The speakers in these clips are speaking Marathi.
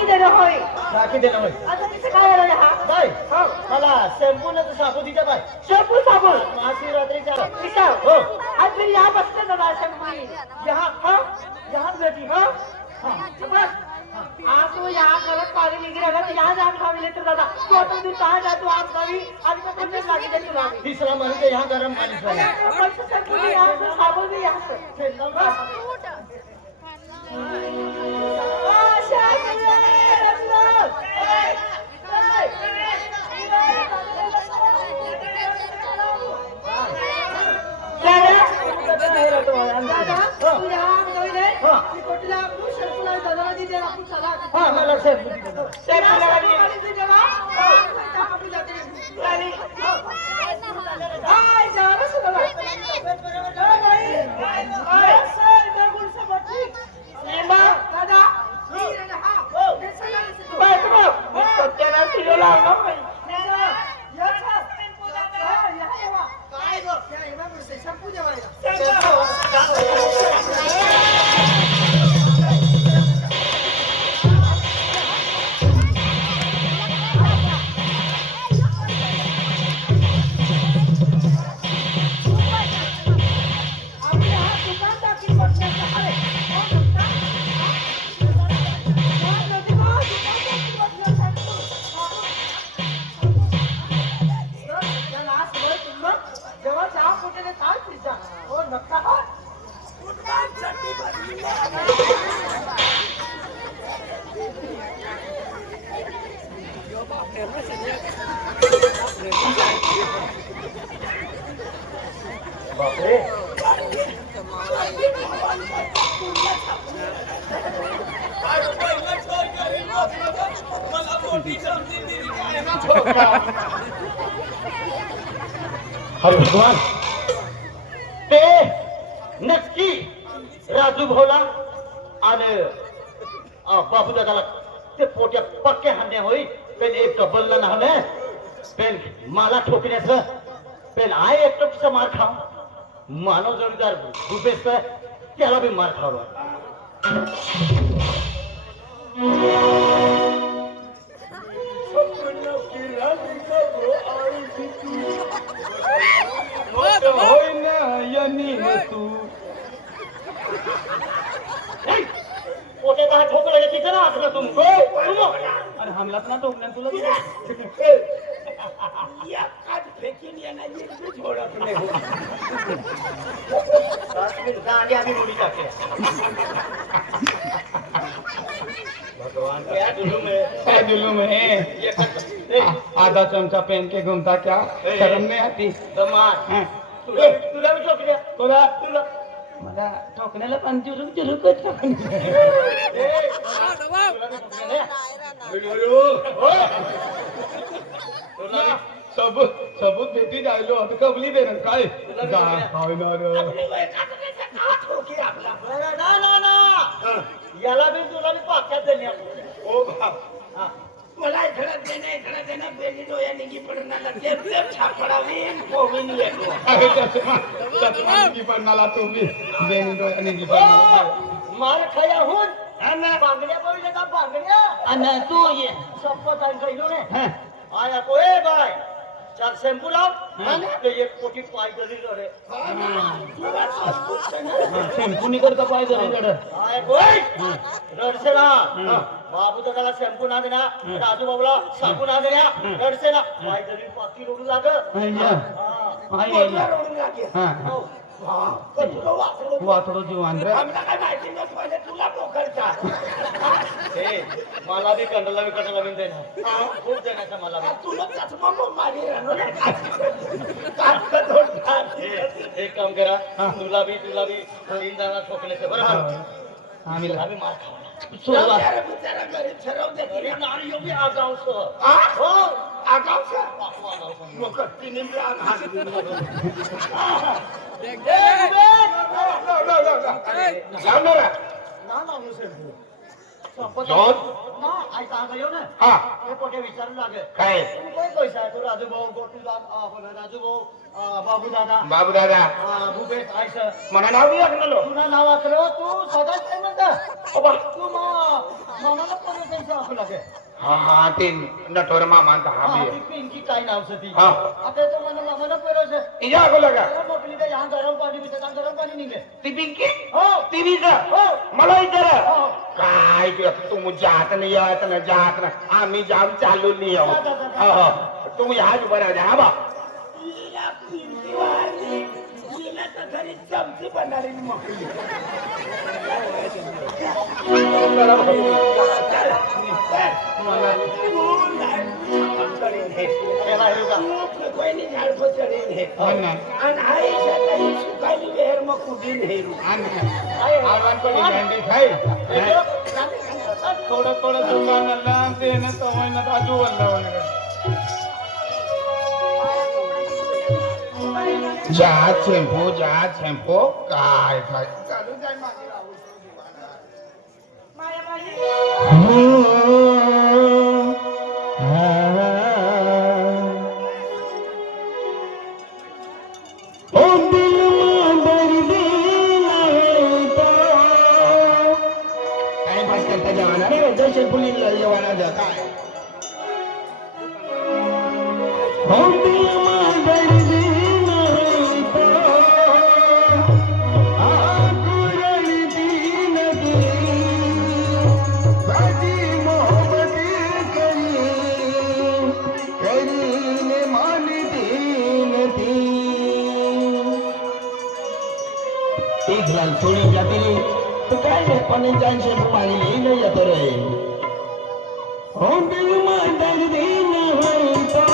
राखी देणं होय. राखी देणं होय. आता तिथे काय आलं हा काय हो मला शॅम्पू न साबू दिच्या बाय शॅम्पू साबण महाशिवरात्रीच्या विशाल हो आज फिर यहाँ बसते दादा शैम्पू यहाँ हाँ यहाँ बेटी हाँ बस आप तो यहाँ गलत पानी निकले अगर तो यहाँ जान खा मिले तो दादा तो तुम दिन कहाँ जा तू आप कभी आज का कुछ लागे दे तू लागे तिसरा म्हणजे यहाँ गरम पाणी झालं बस शैम्पू भी यहाँ से साबुन भी यहाँ से हा मला शॅम्पू दिलं बापरे हरे भगवान ते नक्की राजू भाऊला आणि बापू दादाला ते पोट्या पक्के हाणणे होई पण एक बल्ल नाहने पण मला ठोकण्याचं पण आय एकटोचा मार खाव मानव जोडीदार रुपेश त्याला बी मार खावा पोटे का ठोकलं तिथं ना असलं तुमको अरे हमलात ना ठोकण्या तुला भगवान क्या जुलूम है आधा चमचा पहन के घूमता क्या शर्म नहीं आती तुला भी ठोकल्या तुला मला ठोकण्याला पण जुलूम सबूत भेटी जायलो आता कबली दे काय याला बी तुला बी पाक्यात झाली हो मला इकडं देणं बेली डोया निघी पडणाला ते छापडावी पोवीन येतो अरे चष्मा निघी पडणाला तू बी बेली डोया निघी पडणाला मार खायाहून आणि बांगड्या पडल्या का बांगड्या आणि तू ये शपथ आहे कहिलो ने आया को ए बाय चार शॅम्पू लाव आणि एक कोटी पाय दली रे शॅम्पू निकर का पाय दली रे आया को रडसे ना बाबू दादाला शॅम्पू ना देना राजू बाबूला शॅम्पू ना देना रडसे ना पाय दली पाकी रोडू लाग रोडू लागे वाचडो जीवान रे काय माहिती नाही पहिले तुला पोकरता मला बी कंडला बी देना खूप देण्याचा मला तुला चष्मा मारी एक काम करा तुला बी 3 जणांना ठोकण्याचं बरं आम्ही मार खावा विचारू लागे काय पैसा तो राजू भाऊ बाबू दादा भूपेश आयस मला नाव बी आखलं तुला नाव आखलं तू सदाच काय म्हणता तू मामाला पण त्यांचा दाखवू लागे हा ते नटवर मामांचा हा हाँ बी ती पिंकी काय नाव से थी हाँ। अबे तो मन मन पेरो से इजा को लगा गरम मपली का यहाँ गरम पानी भी था गरम पानी निघले ती पिंकी हो ती विचार हो मला विचार हो काय तू जात नाही येत ना जात ना आम्ही जाम चालू नाही जा, जा, जा, जा. हो तुम्ही ह्याच बरं हा बा चमची बनणारी मोकळी केला हे का थोडं थोडं दुकानाला ते ना तो महिन्यात आजू वल्ला जा चेंपो काय काय चालू काय मागे राहू माया माया काय पास करता जवाना रे जैसे पुलिस जवाना जाता है एक लाल सोनी जाती तो काय रे पण जायचे मागली नाही येतो रे हो दिल मा दर्द न होता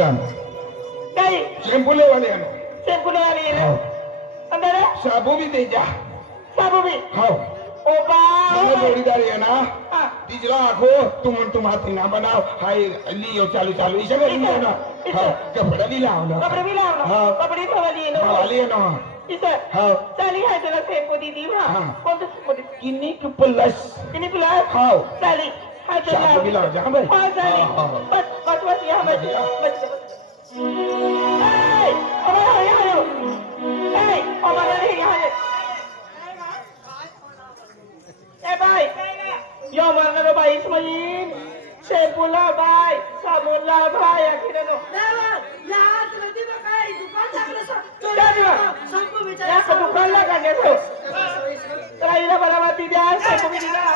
नहीं शैम्पूले वाले हैं शैम्पू लगा लिए ना हाँ। अंदर है साबु भी दे जा साबु भी हाँ ओ बाप जोड़ीदार है ना हाँ तीसरा आखो तुम हाथी ना बनाओ हाय लियो चालू चालू इसे कर लियो ना हाँ कपड़ा भी लाओ ना कपड़े भी लाओ ना हाँ। कपड़े तो वाली ना हाँ लियो ना इसे हाँ चाली है तेरा शैम्पू दीदी हाँ हाँ। कौन सा शैम्पू दीदी किन्नी के प्लस किन्हीं प्लास हाँ चाली है तो साबु भी लाओ जहाँ भाई हाँ चाली हाँ, हाँ। बस यहाँ बच बच ए हमारा यहाँ ए हमारा नहीं यहाँ ए भाई यो मारना रो भाई इसमाइल शैम्पूला भाई साबुनला भाई आखिर नो क्या दिवा या का दुकान ला काढणे तो तर आईला बराबर ती द्या शैम्पू भी दिला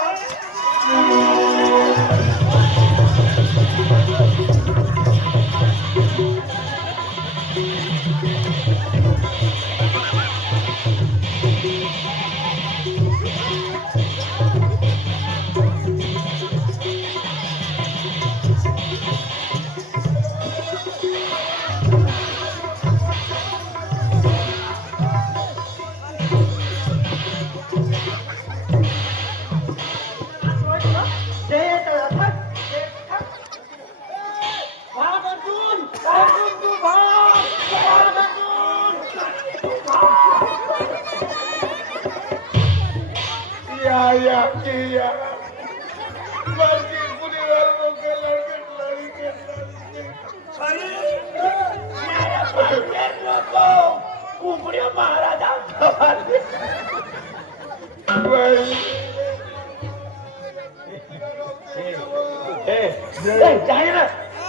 सूर्य महाराजा बाई.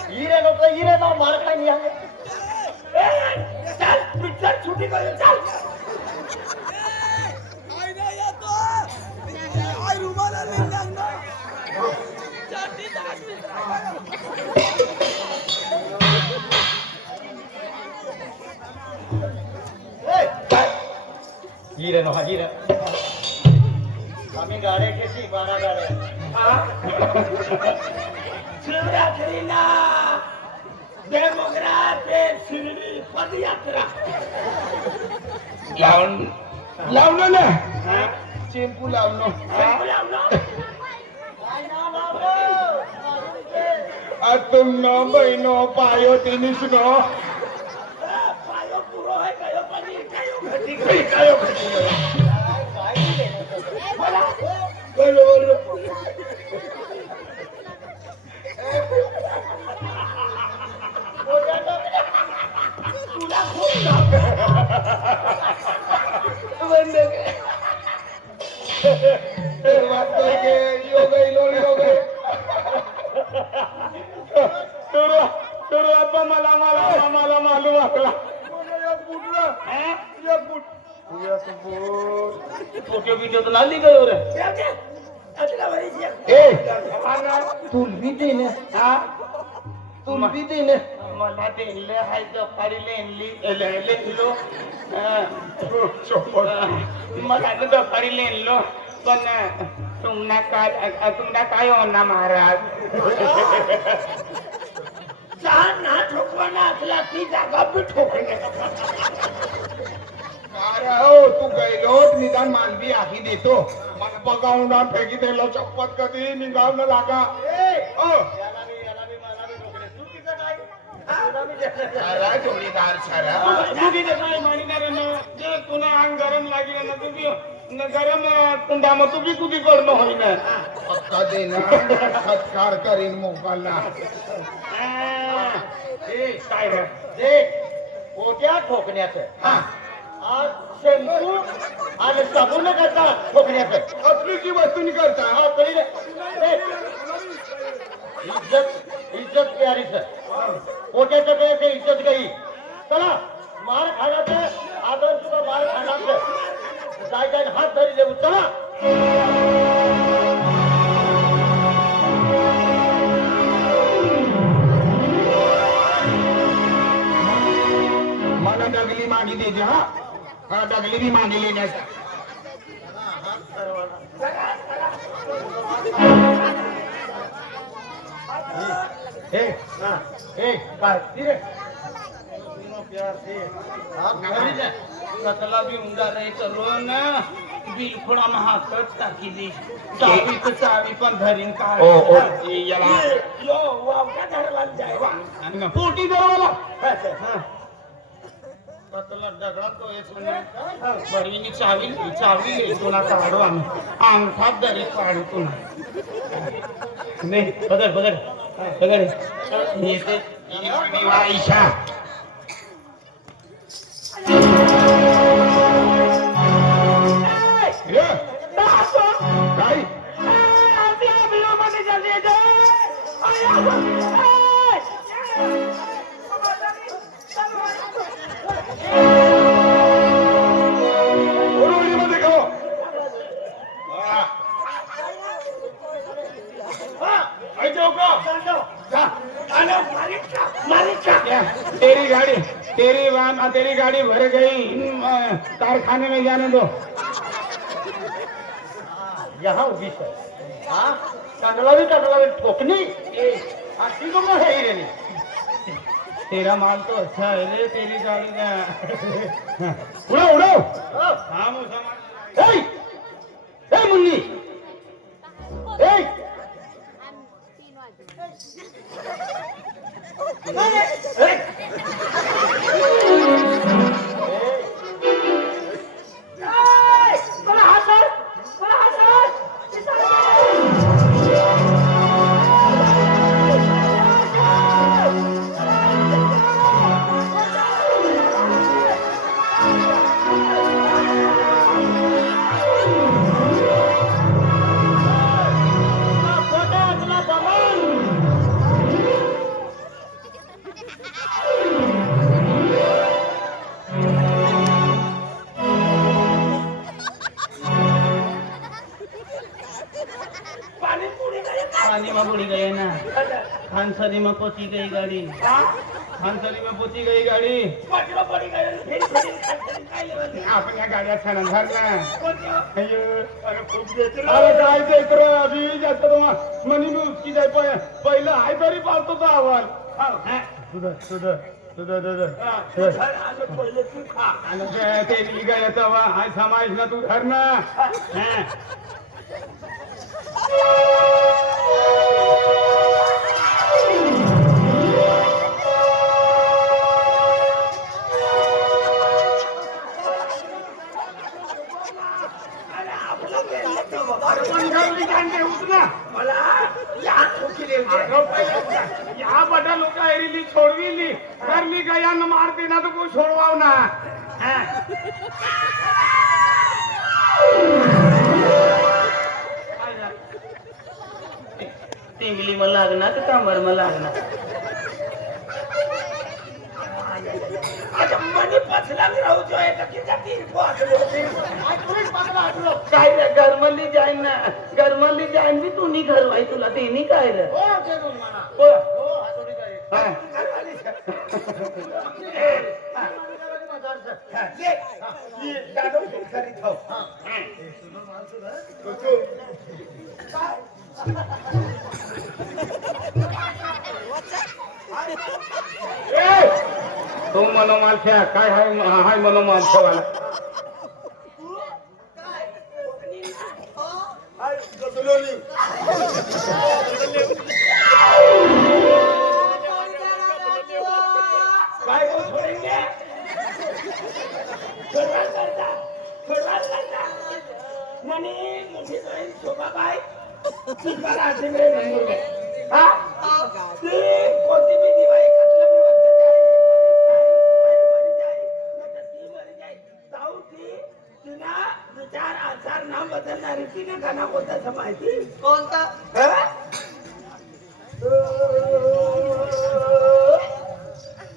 हिरे नको हिरे ना मार काय नाही आहे. चल पिक्चर छुट्टी करू चल हिरे नो हिरे आम्ही गाड्या कशी 12 गाड्या शिवरात्रीला देवग्रात ते शिर्डी पदयात्रा लावलं ना चेंपू लावलो तुम न बहिणो पायो तिनीच नो पायो पुरो आहे कायो पनीर कायो घटी कायो बोला बोलो तुला खूप मला मालूम आपला फोटो बिटो तो लाली गयो रे तू भी देने तू भी देने मला दिले हाय दुपारी लेनलो मला दुपारी लेनलो पण तुमना काय होणार महाराज ना ठोकवाना असला ती जागा बी ठोकणे अरे हो तू गैलोट निदान मानवी आही देतो मला बघावून फेकी दिलो चप्पत कधी निघाव न लागा जोडीदार तुला अंग गरम लागेल ना तुम्ही गरम कुंडा मग तुम्ही कुठे करणं होईन पक्का देणार सत्कार करीन मोकालला काय रे पोट्या ठोकण्याचं आज शॅम्पू आणि साबण करता ठोकण्याचं असलीची वस्तू करता हा तरी इज्जत प्यारी सर पोट्याचं काय ते इज्जत गई चला मार खाण्याचं आदर सुद्धा मार खाण्याचं काय काय हात धरी देऊ चला मला डगली मागी द्यायची हा डगली बी मागी लेण्याचा काय रे प्यार से कतला बी उंडा नाही चलून बिलकुडा हातच टाकी दी चावी तर चावी पण धरीन काय याला यो वावटा धरला जाय वा पोटी दरवाला कतला दगडा तो बरीनी चावी तुला काढू आम्ही अंगठात दरी काढू तुला नाही बदल येते आयशा काय मध्ये खाओ तेरी गाड़ी भर गई कारखाने में जाने दो यहाँ उगी सर हाँ टंगला भी ठोकनी ठीक हो है ही रहनी तेरा माल तो अच्छा है रे तेरी गाड़ी का उड़ो हाँ मुझे ए मुन्नी ए पड़ी गए ना खानसरी में पहुंची गई गाड़ी खानसरी में पहुंची गई गाड़ी कचरो पडी गयो फेरि फेरि खाली काय लेवल आपल्या गाड्या छान धर ना कोणत्या अयो अरे खूप देते अरे काय ते इकडे अभी जास्त मनी मी उसकी जाय पहिलं हाय तरी पाहतो तो अहवाल सुधर सुधर सुधर सुधर आलो पहिले तू खा आणि ते निघायचा वा हाय समाज ना तू धर ना अरे आपलं बेल तो बाबा पंढरली कांदे उठना मला या ठोकी देऊ या बड़ा लोक एरिली छोड़वीली करली गया न मारते ना तो कोई छोड़वाओ ना टिंगली में लागना तो कमर में लागना आता मनी पचला मी राहू जो आहे की त्या तीन पोचलो आज तुलाच पागल आटलो काय रे घरमली जाईन ना घरमली जाईन भी तू नहीं घर भाई तुला ते नहीं काय रे हो ते दोन म्हणा हो. हो हातोडी काय ले ये दादो खरी थाव तू मनोमाल ठेवा काय हाय मनोमाल ठेवायला हाय गदलोनी काय को छोडेंगे छोड़वा करता मनी मुझे तो इन शोभा भाई सिंगर आते मेरे नंबर में हाँ ती कोणती भी दिवाळी कसलं भी वर्ष जाई मरी जाई नाही ती मरी जाई जाऊ ती तुला विचार आचार नाम बदलणारी तिने गाणं कोणतं माहिती कोणता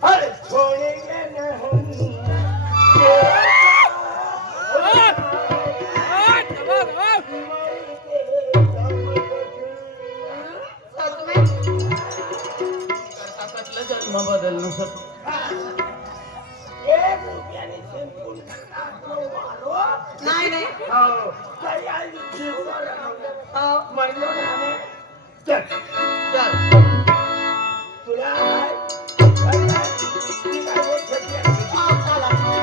अरे छोड़ेंगे न हम जन्म बदलणं सर एक रुपयाने शिंपून टाकलो मारो नाही नाही हो काही आज जीवनावर हो म्हणलो नाने चल चल तुला ती काय बोलत होती हो चला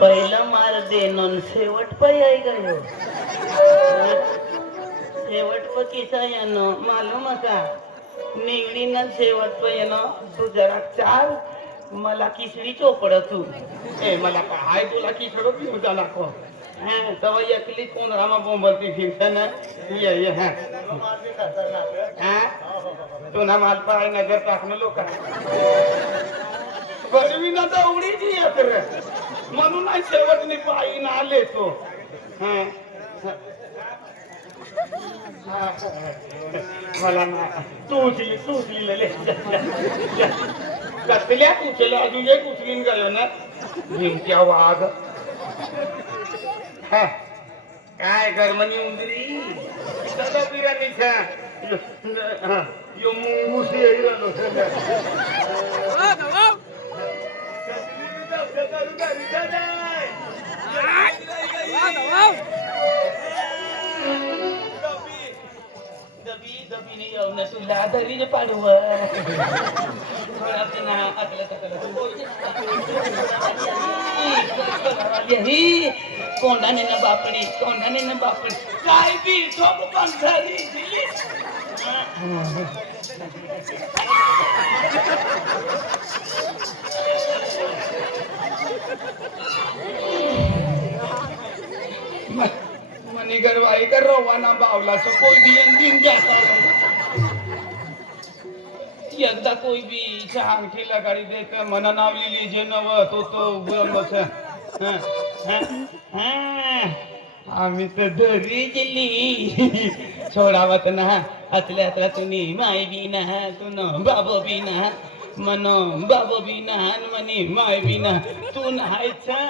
पहिला मार देणं शेवट पाय आहे गयो शेवट प किसा यानं मालूम का निगडीनं शेवट प येणं तू जरा चाल मला किसडी चोपड तू ए मला हाय तुला किसडो पिऊ झाला को हाँ तव एकली कोण रामा बोंबलती फिरसन ये हाँ तू ना माल पाय नजर टाकणं लोक गरवी ना तर उडीची येत रे म्हणून नाही शेवटनी पायी ना आले तो मला ना तू उचली कसल्या उचल अजून एक उचलीन गयो ना भिंक्या वाघ काय गरमनी उंदरी सदा पिरा तिच्या यो मुंगूसी दबी नाही येऊ ना तुला दरीने पाडव कोंडाने ना बापडी काय बी झोप पण झाली दिली मनी गरवाई कर रवाना बावला सो कोई भी दिन जाता एकदा कोई भी चहान ठेला गाडी देत मना नावलेली जे नव तो बस आम्ही तर धरी गेली सोडावत ना असल्या तर तुम्ही माय बी ना तुन बाबो बी ना मन बाबो बी ना म्हणे माय बी ना तू नाहायचं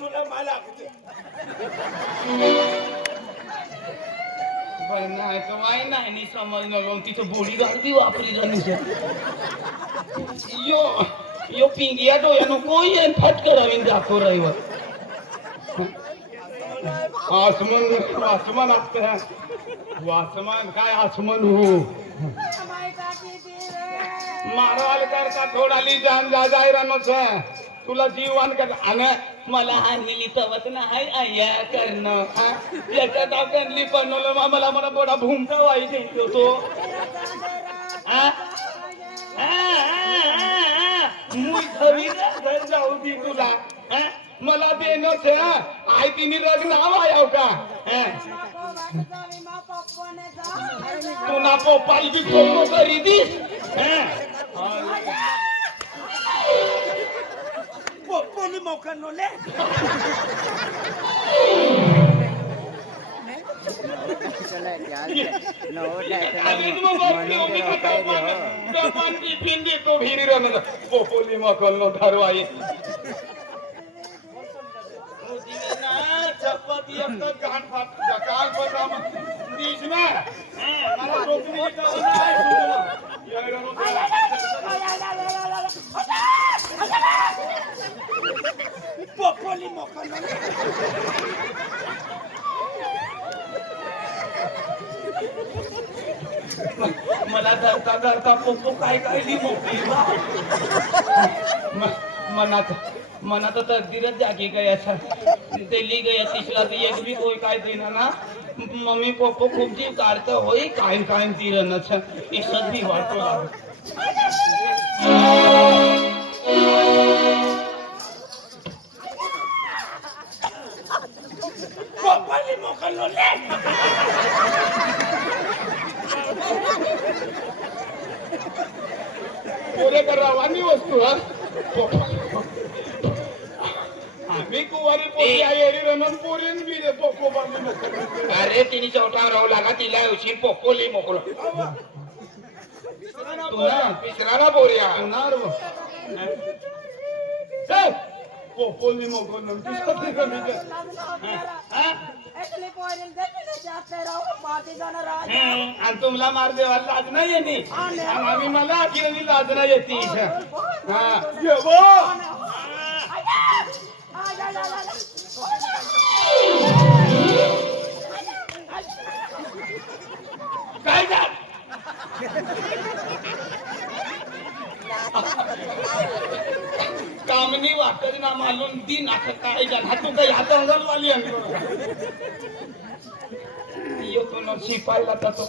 तुला मला पण नाही तर माही नाही समज नको तिथं बोडी गाडी वापरी जाणी यो यो पिंगिया डोया नको येन फट करावी जातो रविवार आसमान आसमान असत वासमान काय आसमान हो मारवाल करता थोडाली जान जा जाय रानोच तुला जीवन कर आणि मला हानलेली तवत नाही आया करणं याच्यात आपणली बनवलं मला मला बोडा भूमका वाई घेतो तो घर जाऊ दे तुला मला देणंच आई तिने रग नाव आयाव का तू ना पोपाई बी खोको करी दिस पोपोली मोका नोले पोपोली मकल नो ठरवाई चपाती कान फाट कान फटाम बीच में मला रोकने का पोपोली मोका नोले मला धरता धरता पोपो काय काढली मोकळी मनात मनात तकदीरच जागी गया दिल्ली गया तिसरा एक भी कोई काय देना ना मम्मी पप्पो खूप जीव काढतं होई काय काय तिरणच इसत भी वाटतो पोपोली मोका नोले पुरे करावानी वस्तू हा आम्ही कुवारी पोरी आहे एरी रनन पोरीन बी रे पोको बांधून अरे तिने चौथा राहू लागा तिला उशी पोकोली मोकलो तुला पिसराना पोरिया तुनार पोकोली मोकलो तुझ्या कमी आणि तुम्हाला मार देवाला लाज नाही येते आम्ही मला अखिरांनी लाज नाही येते काय कामनी वाटत ना मालून दिन आता काय झाला तू काही हातावर वाली येतो ना शिपायला जातो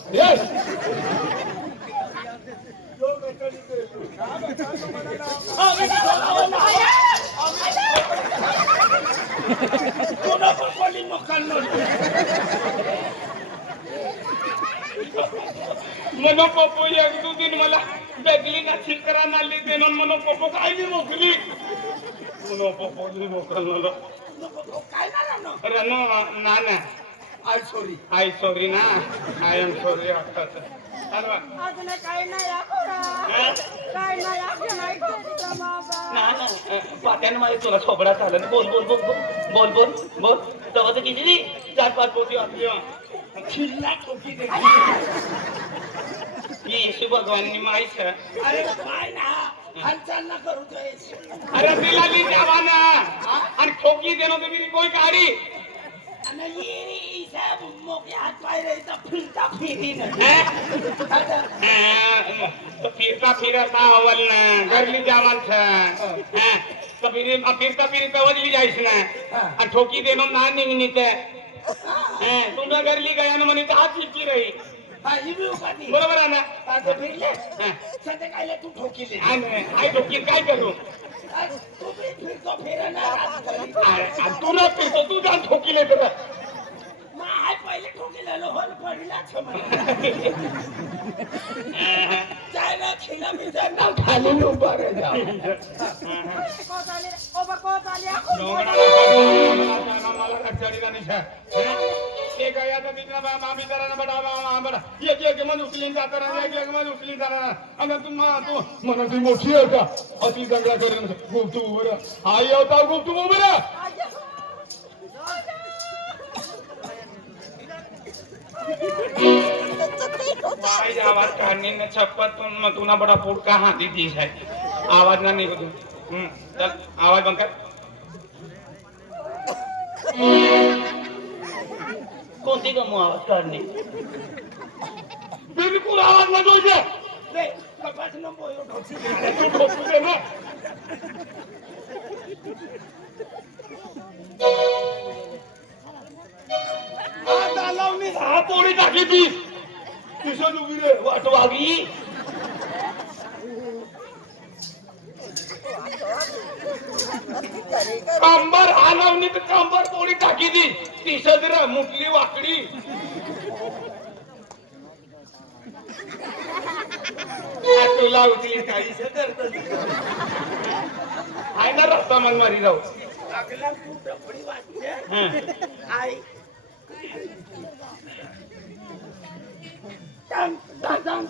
पोपोली मोका नोले मनो पप्पो एक दो दिन मला जगली ना शिकरा नाली देणं मनो पप्पो काय बी मोकली मनो पप्पो मोकल काय ना रनो ना ना आय सॉरी आय सॉरी ना आय एम सॉरी पाट्याने मला तुला छोबडा चाललं बोल बोल बोल बोल बोल बोल तेव्हा तर किती 4-5 पोती आपली चिल्ला ठोकी दे येशू भगवाननी माहीत अरे काय ना हालचाल ना करू दे अरे तिला ली जावाना आणि ठोकी देणं तुम्ही कोई गाडी आणि ये सब मोके हात पाय रे तर फिरता फिरी ना तो फिरता फिरता अवल ना घरली जावान तो फिरता फिरता वजली जायस ना आणि ठोकी देणं ना निघणीच तुला घरली गया ना म्हणे तर हात चिपकी रही बरोबर आहे ना आता फिरले सध्या काय तू ठोकीले आई ठोकी काय करू तू फिरतो फिरणार तू ना फिरतो तू जाऊन ठोकीले तर पहिले ठोकीले होल पडला जायला खिला मी जायला खाली उभा रे जा मला कचडीला निशा ते काय आता मी मामी जरा बडा एक एक मन उचलीन जाताना एक एक मन उचलीन जाताना आणि तू म्हणा ती मोठी आहे का अति दंगला करेन गुप्तू उभं आई होता गुप्तू उभं आवाज काढणे न छप्पत मग तुना बडा पुडका हाती दिस आहे आवाज ना निघतो चल आवाज बंद कर कोणती गमू आवाज काढणे बिलकुल आवाज न दोजे दे कपास न बोयो ढोसी दे ना आता लावणी हा पोळी टाकी ती किशन उभी रे वाट वागी कांबर हा लावणी तर कांबर पोळी टाकी ती ती सदर मुकली वाकडी तुला उचली काही करत आहे ना रस्ता मनमारी राहू लागला तू डबडी वाचते आई टांग टांग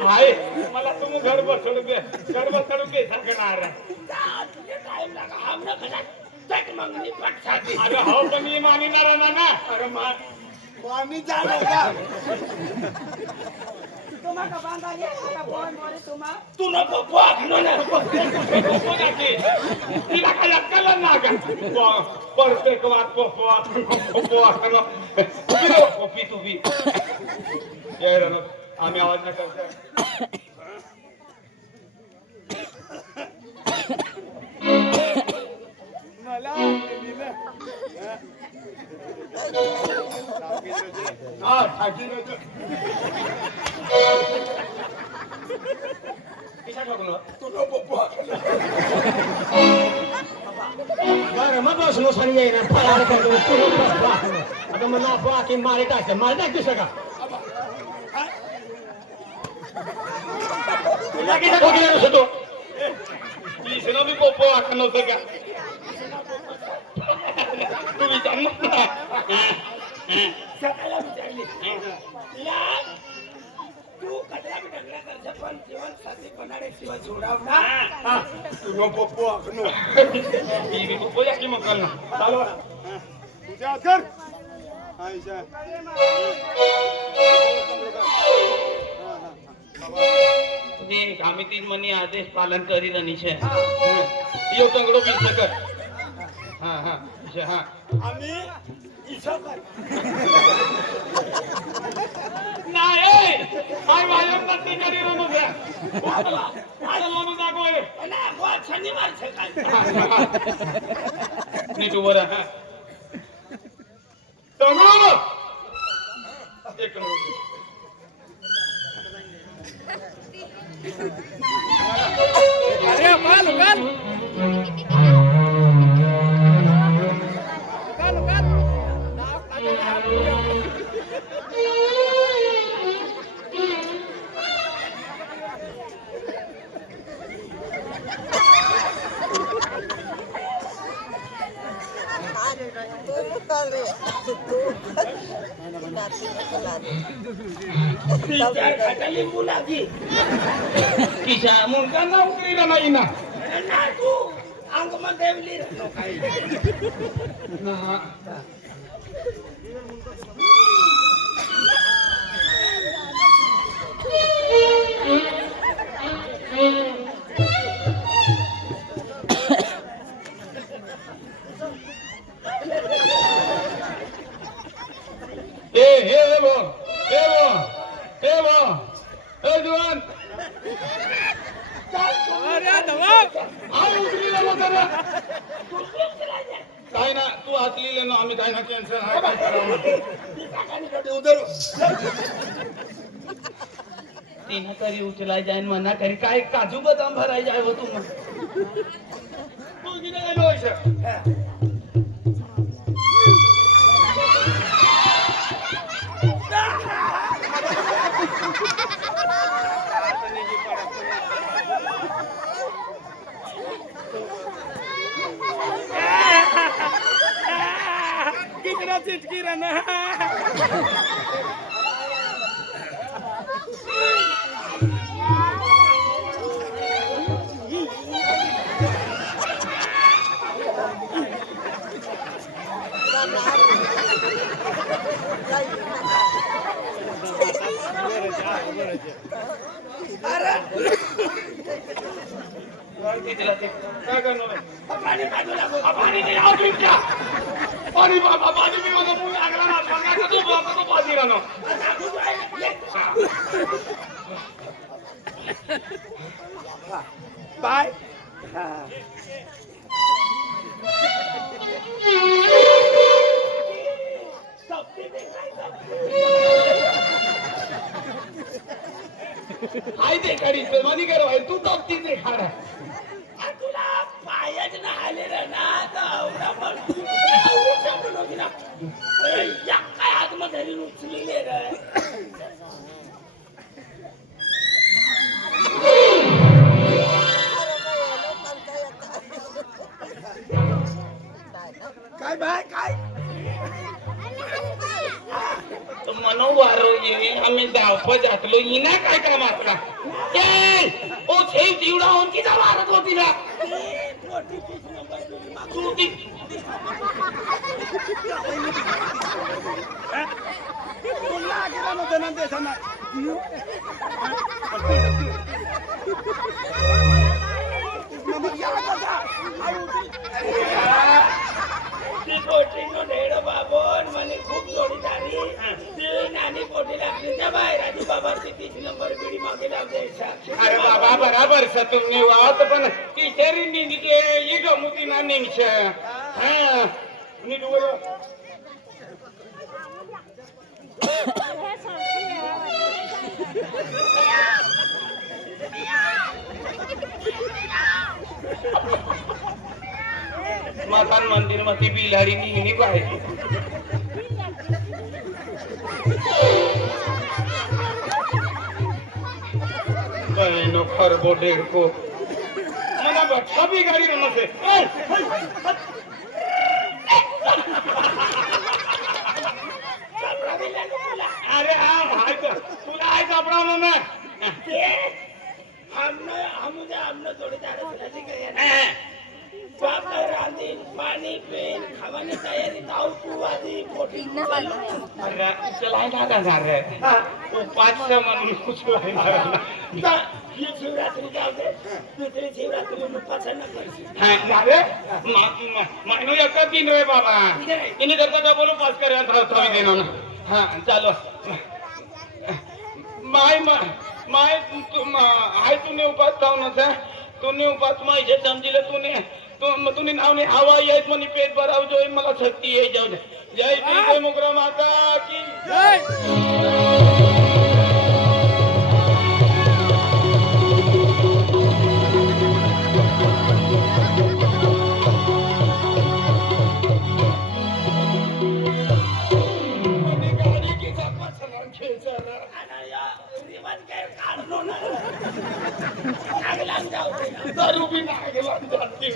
हाय मला तुम्ही घर बसवून दे सांगणार टाइम लागा हम ना खजा तक मंगनी पटसाती अरे हो पण मी मानिणार ना अरे मामी जाणो का तुम्हा का बांधा ये का बोल मोरे तुम्हा तू ना पप्पा घेऊन ना पप्पा जाते तिला काय अक्कल ना का प्रत्येक वाट पप्पा खानो किलो कॉफी तू भी ये रे आम्ही आवाज ना करतो मला हा ठाकी नव्हतं किशा ठोकलो तुला पप्पा बरं मग बसलो सारी येईना फरार करतो आता मग नापा की मारे टाकते सका तुला किती ठोकले नसतो किशा मी पप्पा वाटत नव्हतं का तू विचार ना सकाळला विचारली तू कटला मी ढगला करजा पण जीवन साथी बनाडे शिवाय सोडाव ना तू पप्पो आखनो मी पप्पो याकी मकल ना चालवा तुझ्या कर आयशा दिन कामितीन मनी आदेश पालन करी रनिशे यो कंगडो बी सकट आम्ही इच्छाकर नाही काय वायम नसते करी रणू द्या आता म्हणून दाखवले ना गो शनिवार सकाळी नीट उभं राहा तंगडो एक कंगडो अरे माल लिंबू लागी किशा मुलगा नोकरीला नाही ना तू अंगमध्ये देवली काही जवान अरे दवा आ उतरी लागो जरा काय ना तू हात लिहिले ना आम्ही काय ना कॅन्सर आहे काय करावं ती काकांकडे उधर तिनं तरी उचलाय जाईन म्हणा तरी काय काजू बदाम भराय जाय हो तुम्हा तू किती काय व्हायचं कितना चिटकी रहना काय करणार पाणी बाजूला बघ. पाणी नाही आव तुमच्या पाणी बाबा पाणी मी मला पूर्ण लागला ना सांगा तू बाबा तो पाणी राहणं बाय आई ते काढी मधी कर भाई तू तर ती ते खाड तुला पायच ना आले ना तर काय आतमध्ये धरून उचलेले रे काय बाय काय मनोवारो ये आम्ही धावप जातलो इना काय काम असला ओ छेव चिवडा होऊन किती मारत होती ना तू ती ती पोटीनो ढेड बाबोन म्हणे खूप जोडीदारी ती नानी पोटी लागली त्या बाहेर आधी बाबा ती 30 नंबर बिडी मागे लावते अरे बाबा बराबर स तुम्ही वात पण टीचरी निंदके ये गमुती ना निंगछ हां नीट उभं मकान मंदिर मध्ये बिलाडी निघली पाहिजे बहनो खरबो डेढ़को मना बच्चा भी गाड़ी रहना से अरे हाँ भाई तो तुला आहे कपड़ा में हमने जोडीदार असल्याची काय बाप रांधीन पाणी पेन खावानी तयारी धाव तू आधी पोटी अरे चलाय ना जाणार रे तो 5 म्हणून कुचलाय ना ही शिवरात्री जाऊ दे दुसरी शिवरात्री उपासना करशील हां रे मानो एका दिन रे बाबा इने करता का बोलो पास कर था थोड़ी देना ना हां चलो माय तुम हाय तूने उपास थाव ना तूने उपास माहिजे समजिले तूने नाव ने हवा येत मनी पेट भराव जो मला शक्ती ये जाऊ दे जय श्री मुकरा माता की जय दारू भी ना जाती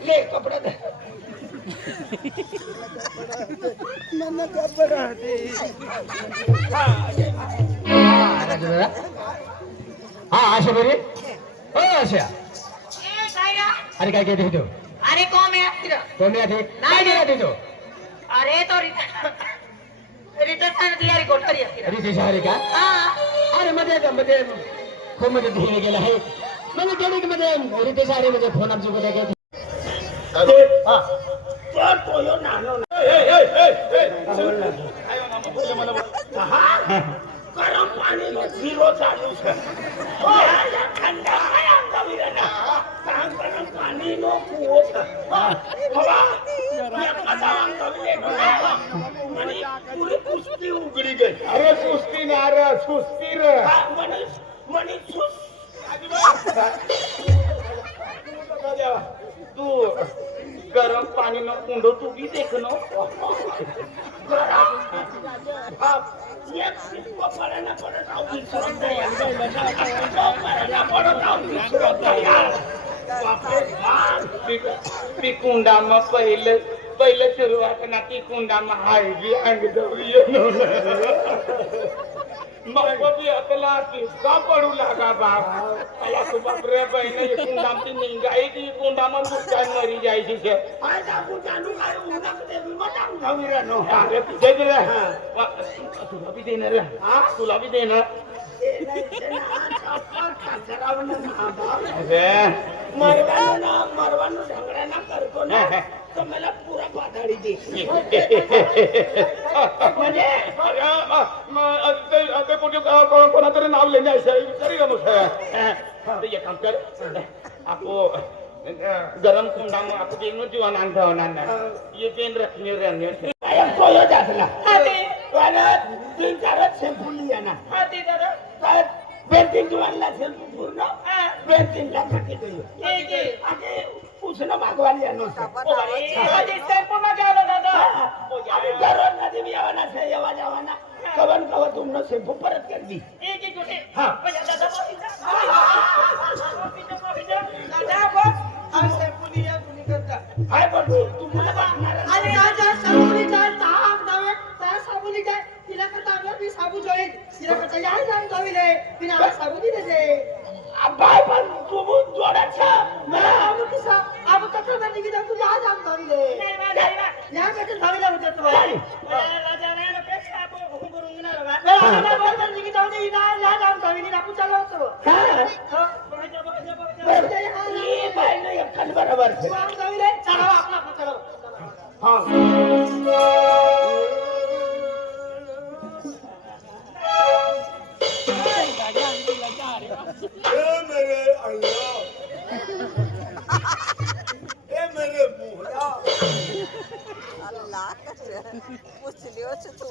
ले कपड़ा दे मन कपड़ा दे हा आशा बरी हो आशा ए काय रा अरे काय कहते तू अरे कोण आहे तिला कोणी आधी काय कहते तू अरे तो रिटर्न तयारी गोठरी आहे अरे ते शहरी का हा अरे मध्ये खूप मध्ये धुणे गेला आहे म्हणजे तेवढी मध्ये रितेश आहे म्हणजे फोन आमची मध्ये काय तर तो यो नानो गरम पाणी झिरो चालू थंड आहे आमचा विराना काम गरम पाणी नो कुवत बाबा म्हणे पुरी कुस्ती उघडी गई अरे सुस्ती ना रे सुस्ती रे म्हणे सुस तू गरम पाणी न कुंडो तू भी देख नो ती कुंडा मग पहिलं सुरुवात ना ती कुंडा मग हाय बी अंग मग बी आपला किसका पडू लागा बाप मला तू बापरे बहिणी कुंडामची निघाई ती कुंडा मग दुसऱ्या मरी जायची शे अरे तुझे तुला बी देणार तुला बी देणार मरवानो ढंगराना करतो ना तर मला पुरा पाताळी दे म्हणजे कोणातरी नाव लेणे विचारी का मग एक काम कर आपो गरम कुंडा मग आपण येऊन जीवन आणता होणार ये पेन रखणे रहने कोयो जातला तीन चारच शॅम्पू लिया ना बेंतीन जीवनला शॅम्पू पूर्ण बेंतीन ला खाते आणि उसनं मागवाली आणून दररोज नदी मी यावाना येवा जावाना कवन कवा तुमनं शॅम्पू परत कर दी हाय बघू तुम्हाला वाटणार अरे आजा साबुनी जाय ताक दावे ता साबुनी जाय तिला का तांबला मी साबू जोई तिला का या जाम दाविले बिना साबुनी दे दे अबाय पण तुम्ही जोडाचा मला आबू किसा आबू कथा करने की तू या जाम दाविले या के दाविले होते तो राजा ने ना पे साबू घुंगरुंग ना लगा मैं बोल करने की दाविले या जाम दाविले ना पूछा लो तो हां ये बाय नाही अक्कल बरोबर છે जाम दाविले चलो अपना चलो हां मेरे अल्लाह ए मेरे मुहला अल्लाह पूछ लियो तू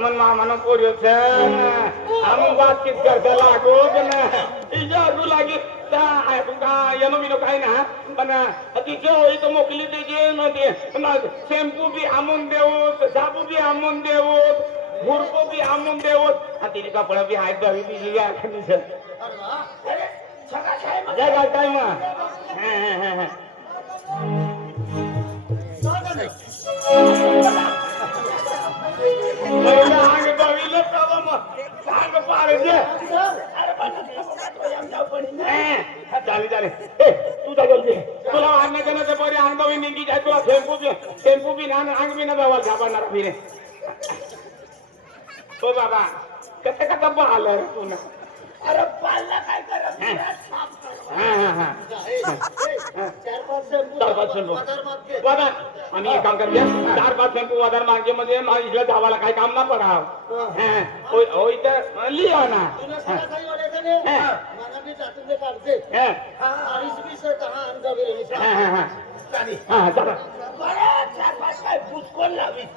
मन मानो पोरियो छे हम बातचीत करते लागो पण इजाजू लागी ता तुका येनो बिनो काय ना पण तिचे होई तो मोकली देजे मध्ये शॅम्पू बी आमून देऊ साबू बी आमून देऊ हुरको बी आमून देऊ आणि तिने कपडा बी हात धवी दिली या खनीस अरे सगळा काय मग जगा टाइम आग धवीले प्रभा मग सांग पारजे अरे पण यम जाऊ पडी झाले झाले तू जा जल्दी तुला आणण्या देण्याचं बरे अंगवी निघी जाय तुला शॅम्पू बी ना अंग बी ना जावा झापाणार फिरे हो बाबा कसं कसं पाहिलं रे तू ना अरे पालला काय करत चार पाच शॅम्पू वादर आम्ही एक काम करूया 4-5 शॅम्पू वादर मागे मध्ये इथल्या धावाला काय काम ना पडाव होय तर लिहा ना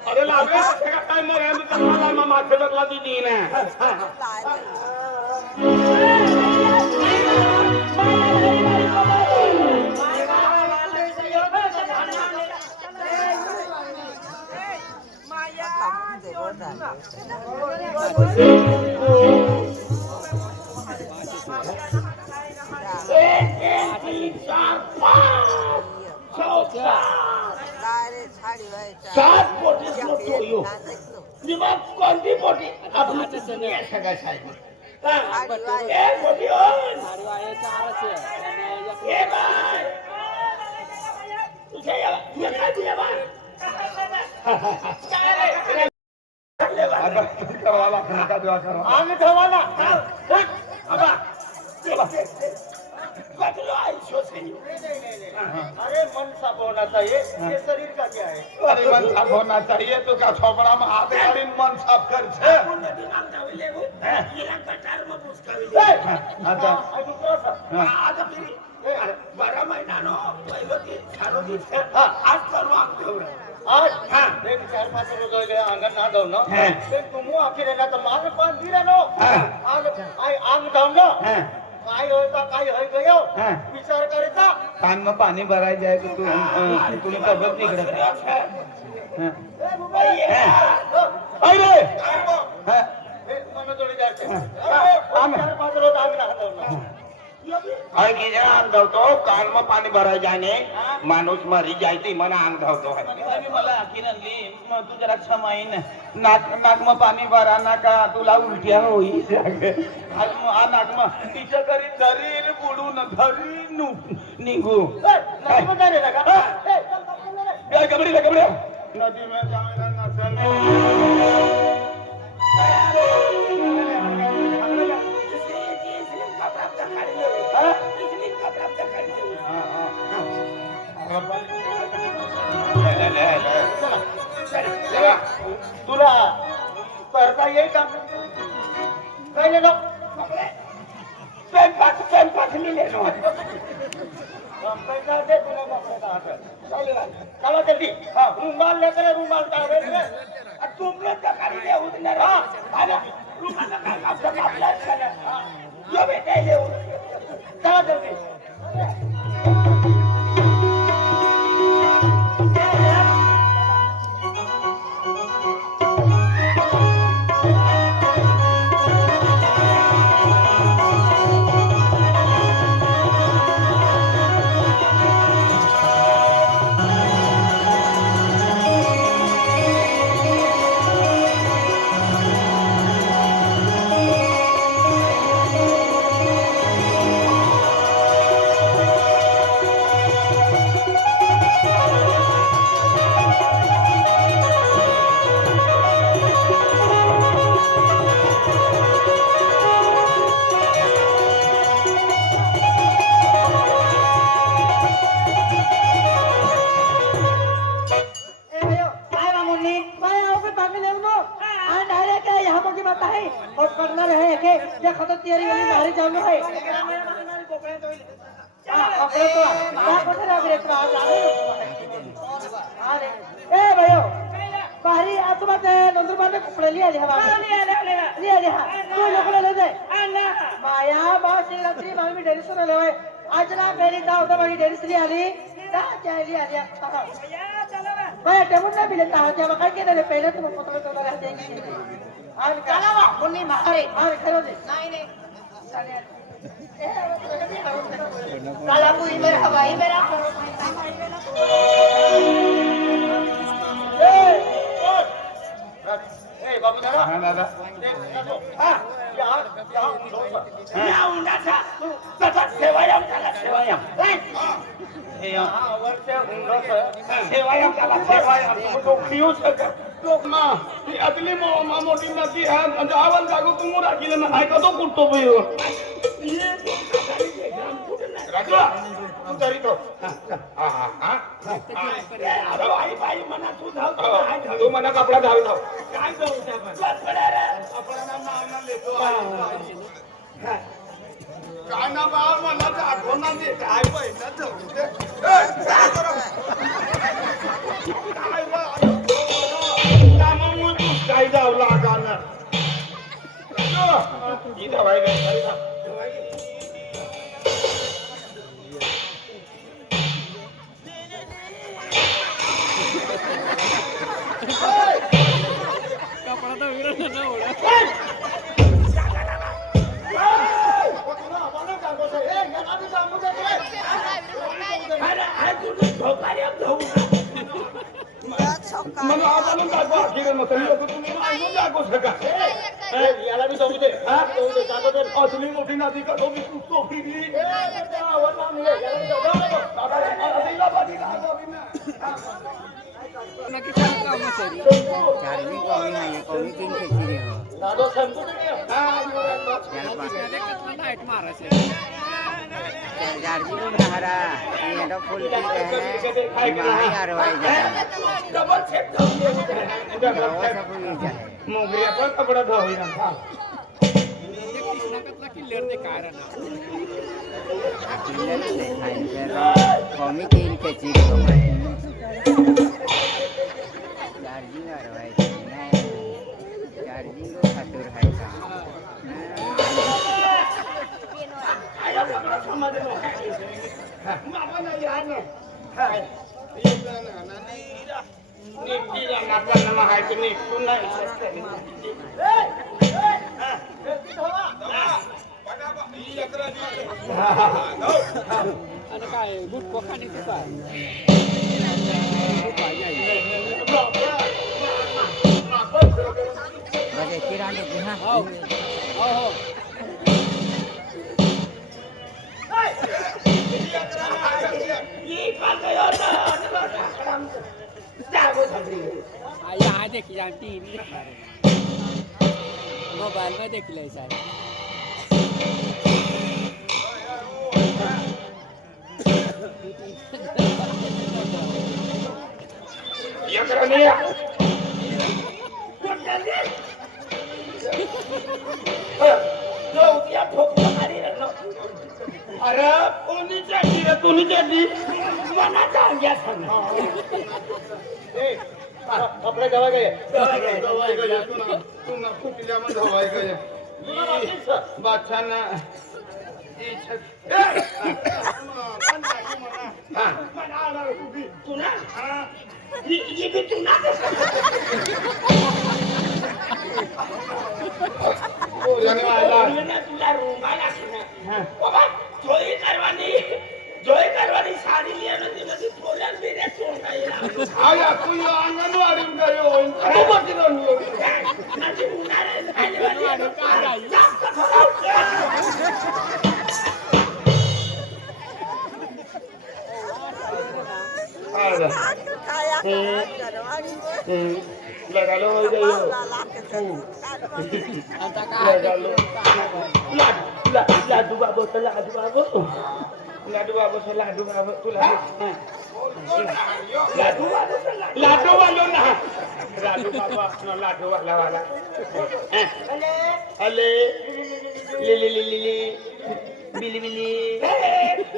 अरे लावे काय मरे मागच्या दिली ना एक, एक, तीन, चार, पाच, चौथा, सात पोटी मोठो यो. नि मग कोणती पोटी आपली दुनिया सगळ्या साहेब एक पोटी ये बाय तुझ्या ये काय दिया बाय आम्ही ठेवाला अरे मन साफ होना चाहिए ये शरीर का क्या है अरे मन साफ होना चाहिए तो क्या छोपड़ा में हाथ गाड़ी मन साफ कर छे आता आता फिरी 12 महिन्यानो पहिलं ती चालू दिसते आज करू आमच्यावर आज हाँ एक 4-5 रोज हो गए आंगन ना धोनो फिर तुम आखिर रहना तो मांग पान दी रहनो आग आई आंग धोनो काय होता काय होय गयो विचार करायचा कान में पाणी भराय जाय की तू तुला तब्येत बिघडत अरे मन जोडी जाते 4-5 रोज आंग ना धोनो काय की अंग धावतो कान में पाणी भराय जाणे माणूस मरी जाय ती मला अंग धावतो मला आखीर आणली मग तू जरा क्षमाईन नाक में पाणी भरा नाका तुला उलट्या होई आ नाक में तिच्या घरी धरीन बुडून धरीन निघू नाही मजा रे लगा कबड्डी नदी में जावेला तुला करता येईल का काय नाही ना स्वयंपाक लिहिलेलो पैसा दे तुला चला जल्दी हाँ रुमाल लेकर रुमाल का तुमने तकारी देऊ दिला रा आणि रुमाला काय आपलं आपल्याच करा यो बेटा देऊ चला जल्दी बाहरी आजूबाजू नंदुरबार कपडे लिहा माया बा शिवरात्री मामी डेरी सुरू आले आज ना बेरी जाऊ तर माझी डेरी सुरी आली बाया टेबून नाही बिले तेव्हा काय केलं रे पहिले तुम्ही पत्र कोणी मारे खरं नाही काला पुरी मेरा हवाई मेरा ए बाबू दादा हां दादा हां या उंडाचा तसा सेवायम झाला सेवायम हे वर्ष हुंडोस सेवायम झाला सेवायम तो पिऊ शकत लोक ना ती अगली मोठी नदी आहे जावल जागो तू राखील ना ऐका तो कुठतो पिऊ राजा तू तरी तो अरे आई बाई मना तू धाव तू मला कपडा धावी धाव काय करू काय ना बा मला दाखव ना ते काय पहिला जाऊ दे काय बा कामामुळे तू काय जाऊ लागाना ही दवाई काय मला आम्हाला दाखवा अखेर नसेल लोक तुम्ही ऐकून दाखवू शका याला बी जाऊ दे तुम्ही मोठी नादी का तुम्ही सोपी दादा संपू दे मोगऱ्या पण कपडा धुवायला कमी तीन त्याची चार्जिंग हरवायची नाही चार्जिंग खातूर आहे का बघा किराणे की हा यहाँ देखिए यहाँ टीवी मोबाइल में देख ले सर अरे कोणीच्या ती कोणीच्या ती मना जाग्या सांग कपडे दवा गए बादशाना जोई करवानी साडी लिया ती पोल्यान बिऱ्या सोडा आया तू अंगणवाडी गयो अरे बोलती दोन माझी उन्हाळ्यात खाली लगा लो लाडू बाबू तो लाडू बाबू लाडू बाबू से लाडू बाबू तुला लाडू वालो ना लाडू बाबा ना लाडू वाला वाला अले ले ले ले ले बिली बिली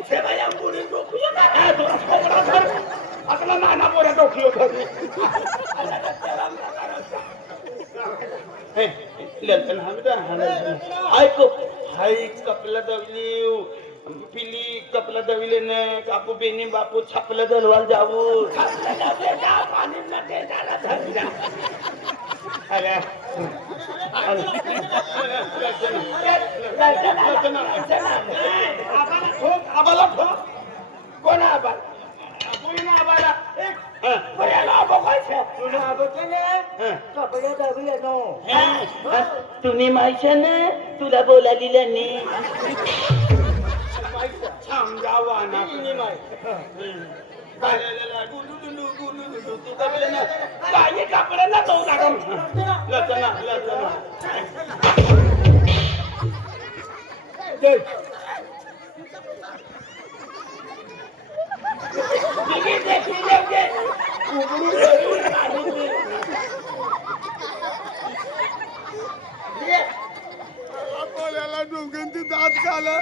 से भैया पूरी डोकियो ना थोड़ा थोड़ा सर अगला नाना पूरा डोकियो धरी लंतन हमदा ऐको हाय कपला दवली पिली कपला दविले ने कापू बेनी बापू छपला दलवाल जाऊ पाणी मध्ये झाला धरला अरे आबाला कोण आबाल कोणी आबाला तुम्ही माहिती ना तुला बोलालीला नाही समजावा ना काही कपड्यांना जाऊ लागा लचना लचना कोल्याला डोंगन ती दात खाला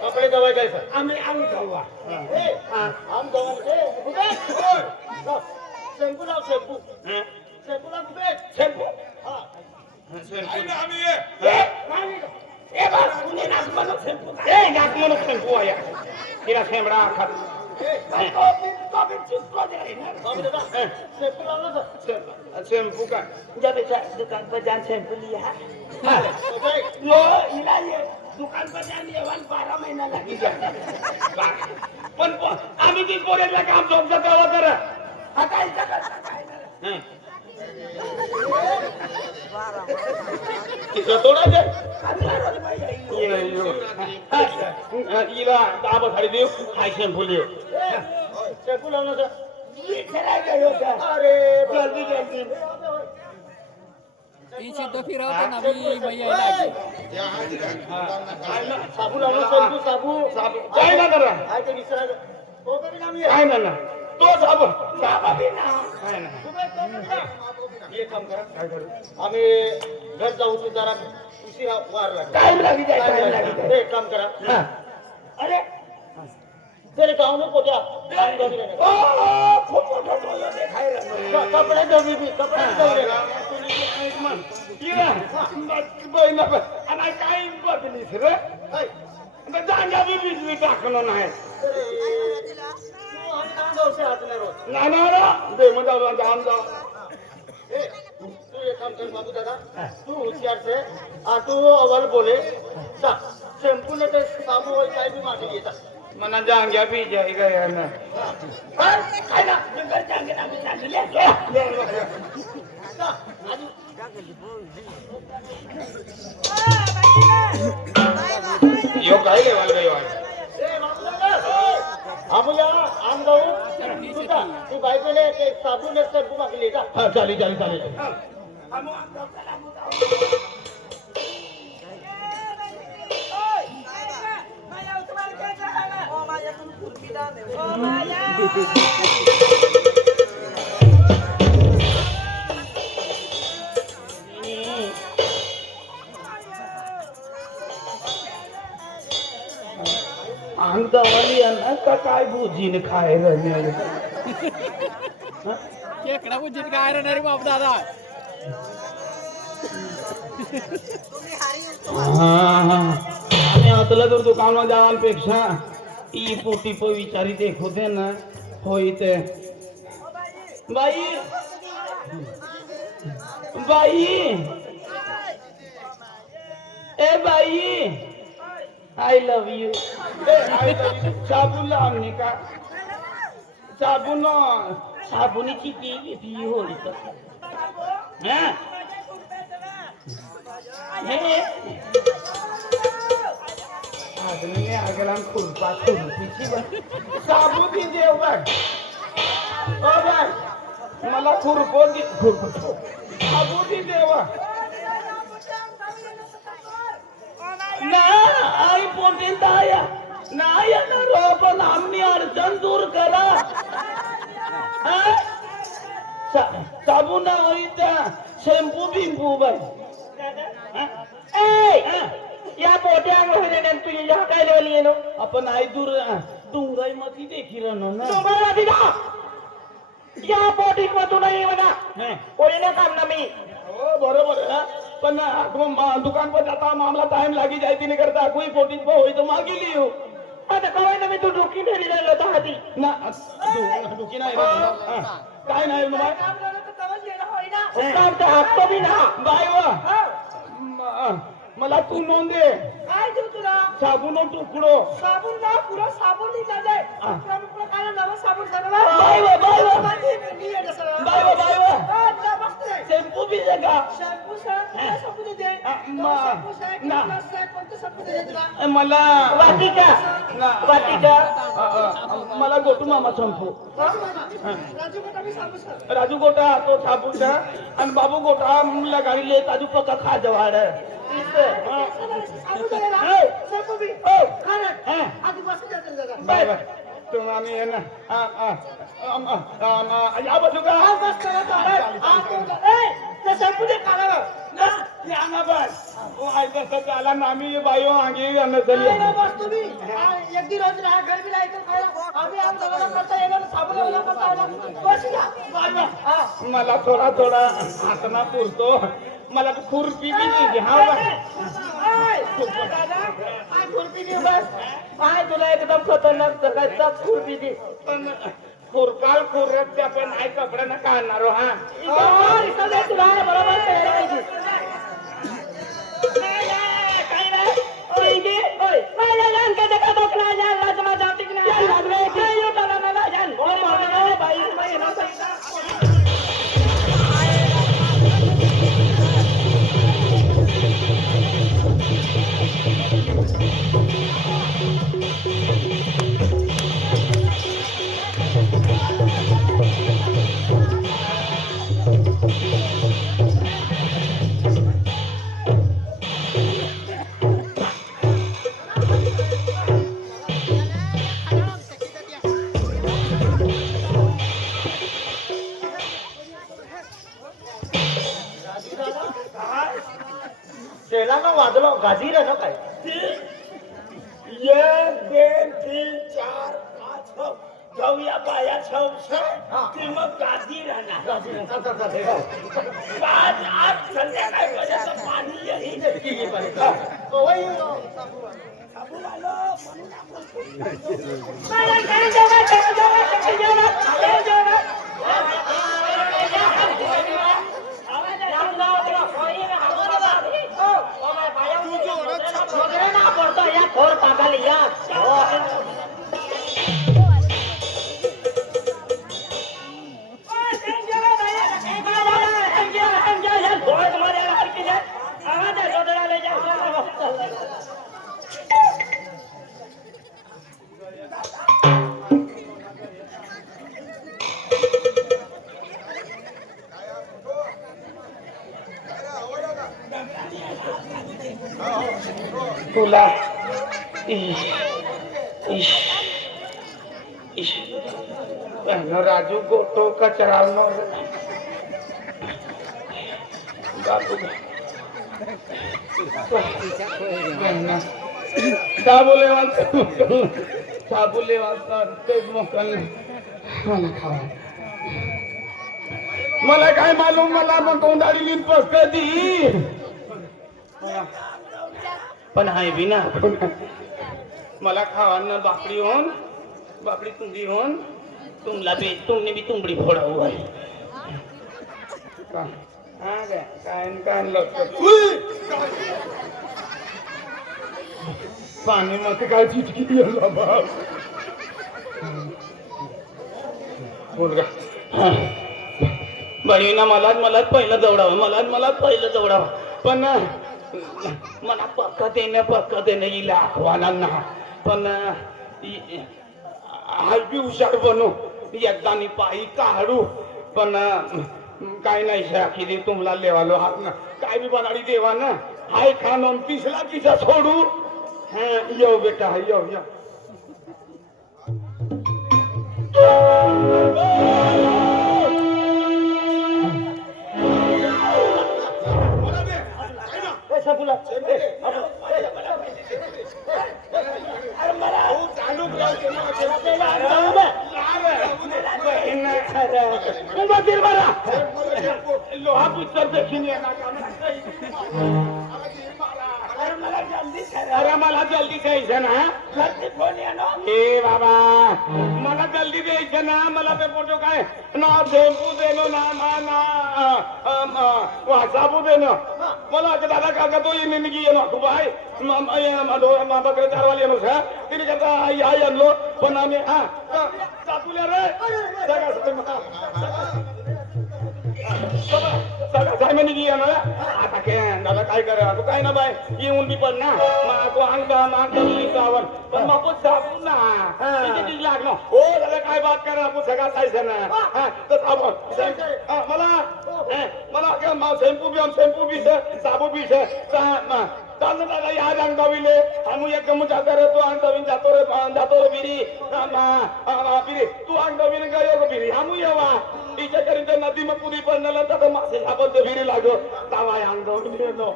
कपडे दवाई काय सर आम्ही खावा आम दवा शॅम्पू लाव शॅम्पू शॅम्पू लाव कुठे शॅम्पू नाक म्हणून शॅम्पू आया तिला शेंबडा खात शॅम्पू काय जब बेटा दुकान पर जान शैम्पू लिया यो हिला ये दुकान पर जाऊन येवान 12 महिना लागी जाते पण आम्ही ती कोरेला काम सोबत तेव्हा कर आता इथं काय तिथं थोडा दे हिला दाबा खाली देऊ हाय शॅम्पू लिहो शॅम्पू लावणार अरे जल्दी जल्दी 300 फिरवतो ना मी मैया लागली साबू लावणार शॅम्पू साबू काय ना करा काय ते विसरायचं तो कधी नाम काय ना तो साबू साबा बी ना ये काम करा काय करू आम्ही घर जाऊ तू जरा उशिरा वार लागेल टाइम लागी जाए एक काम करा अरे तेरे गांव में पोट्या कपडे धोबी भी कपडे धोबी काय बदलीस रे जांगा भी बिजली टाकणं नाही ना दे म्हणजे जाम जाऊ तू एक काम कर बाबू दादा तू होशियार से तू अव्वल बोले शैम्पू ने तो साबू और चाय भी मांगी लेता मना जांग्या भी जाएगा यार ना काय ना जंगल जांगे ना भी जांगे ले यो काय लेवाल गयो आहे आमुया आम गाऊ तू बायकोले एक साबू ने शैम्पू मांगी लेता हां चाली अंगवाली अन्न का काय भुजीने खायला मिळाले खेकडा बुजीत काय रे रे बाप दादा आणि आतला तर दुकानात जाण्यापेक्षा ई पोटी प विचारी देख होते ना होई ते बाई बाई ए बाई आय लव यू साबुन लावणी का साबुनीची फी होईल आगला खुरपा खुरपीची साबुनी देव बाय मला खुरपो साबुनी देवा ना आई पोटी दाया नाही ना पण आम्ही अडचण दूर करा साबुन होई त्या शॅम्पू बिंपू बाय या पोट्या तुझी जहा काय लेवली येनो आपण आई दूर डोंगराई मध्ये देखील ना या पोटी मधून नाही बघा कोणी काम ना मी हो बरोबर पण दुकान पर जाता मामला टाइम लागी जाए तिने करता कोई पोटी होई तो मागी लियो आता कवाय ना मी तू डोकी नाही राहिला होता हाती ना डोकी नाही काय नाही बाय काम तर हाकतो बी ना बाय वा मला तू नोंद दे काय देऊ तुला साबुन तुकडो साबुन ना पुरा साबुन दिला जाय काय नवा साबुन सरला बाय वा बाय वा बाय बाय वा शॅम्पू भी जगा शॅम्पू सर साबुन दे ना कोणतं साबुन दे तुला मला वाटिका मला गोटू मामा शॅम्पू राजू गोटा मी साबुन सर राजू गोटा तो साबुन आणि बाबू गोटा लगाई ले ताजू पक्का खा जवाड बाय बाय तुम आम्ही आहे ना या बाजू का शॅम्पू दे काढा या ना बस कसं चाला नामी बायो आगे जाणं नाही ना बस तुम्ही एक दिवस राहा घर बी लायचं खायला आम्ही आम जगाला करता येणार साबण लावला करता येणार बस या हा मला थोडा थोडा हातना पुरतो मला खुरपी बी नाही हा खुरपी दे बस काय तुला एकदम खतरनाक जगायचा खुरपी दे पण खुरकाल खुरत त्या पण नाही कपड्यानं काढणार हा तुला बरोबर शेलानं वाजलो गाजीर आहे ना काय 1 2 3 4 5 जाऊया बाया छवशे ती मग गादी राहणार आज आज संध्याकाळपर्यंत पाणी येईल तुला इश इश इश राजू गोटो कचरा बापू साबुले साबुले मला काय मालूम मला मग कोंडाळी कधी पण हाय बी ना मला खावाना बाकडी होऊन बाकडी तुंडी होऊन तुमला बी तुमने बी तुंबडी फोडावू आहे पाणी मध्ये काय चिटकी बहिणीना मलाच पहिलं दौडावं मलाच पहिलं दौडावं पण मला पक्कत येणं हिला आखवाना ना पण हाय बी हुशार बनू एकदा मी पायी काढू पण काय नाही शाखी दे तुम्हाला लेवालो हात ना काय बी बनाडी देवा ना हाय खाणून पिसला किसा सोडू हा येऊ बेटा येऊ या लोहा पुस्तक देखील अरे मला जल्दी द्यायचं ना ए बाबा मला जल्दी द्यायचं ना मला ते फोटो काय ना शेंपू देनो ना साबू देनो मला दादा काका तो ये निगी येनो खूप आहे बाबाकडे चारवाली येनो का तिने करता आई आणलो पण आम्ही हा चापूल्या रे सगळं निघी येणार आता दादा काय करा तू काय ना बाय येऊन बी पण ना तो अंगावर पण बापू साबू ना लागलो हो दादा काय बात करा आपण सगळा जायचं ना तर साबण मला शेंपू बी साबू बी चालू दादा या अंगाविले आम्ही एक गमू जातो रे तू अंगावीन जातो रे बिरी बिरी तू अंगावीन गयो बिरी आम्ही येवा हिच्या करीता नदी मग पुरी पडण्याला तर मासे आपण ते विहिरी लागो तावाय अंगावून येतो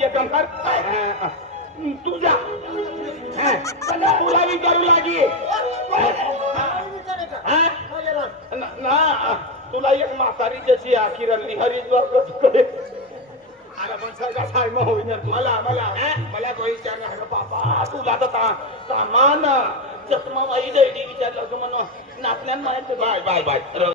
एक कर तुझ्या तुला विचारू लागी ना तुला एक म्हातारी जशी आखिरली हरिद्वार कडे अरे पण सगळा साय मग होईन मला मला मला तो विचारणार बाबा तुला तर सामान चष्मा वाई दैडी विचारलं म्हणून नातल्यान माहिती बाय बाय बाय